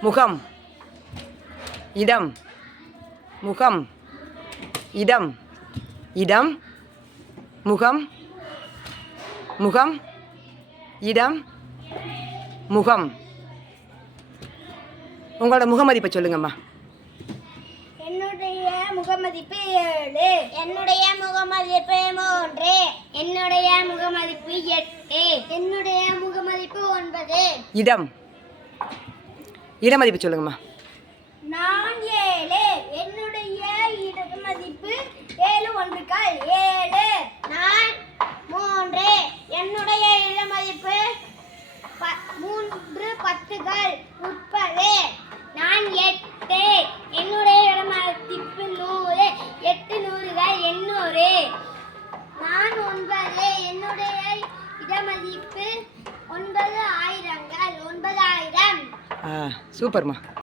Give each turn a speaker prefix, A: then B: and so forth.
A: முகம். இடம். முகம். இடம். இடம். முகம். முகம். இடம். முகம். உங்களோட முகமதிப்பை சொல்லுங்கம்மா.
B: என்னுடைய முகமதிப்பு ஏழு. என்னுடைய முகமதிப்பு மூன்று. என்னுடைய முகமதிப்பு எட்டு. என்னுடைய முகமதிப்பு ஒன்பது.
A: இடம். இடமதிப்பு சொல்லுங்கம்மா.
B: நான் ஏழு. என்னுடைய இடமதிப்பு ஏழு ஒன்றுகள் ஏழு. நான் மூன்று. என்னுடைய இடமதிப்பு ப- மூன்று பத்துகள் முப்பது. நான் எட்டு. என்னுடைய இடமதிப்பு நூறு. எட்டு நூறுகள் எண்ணூறு. நான் ஒன்பது. என்னுடைய இடமதிப்பு
A: சூப்பர்மா.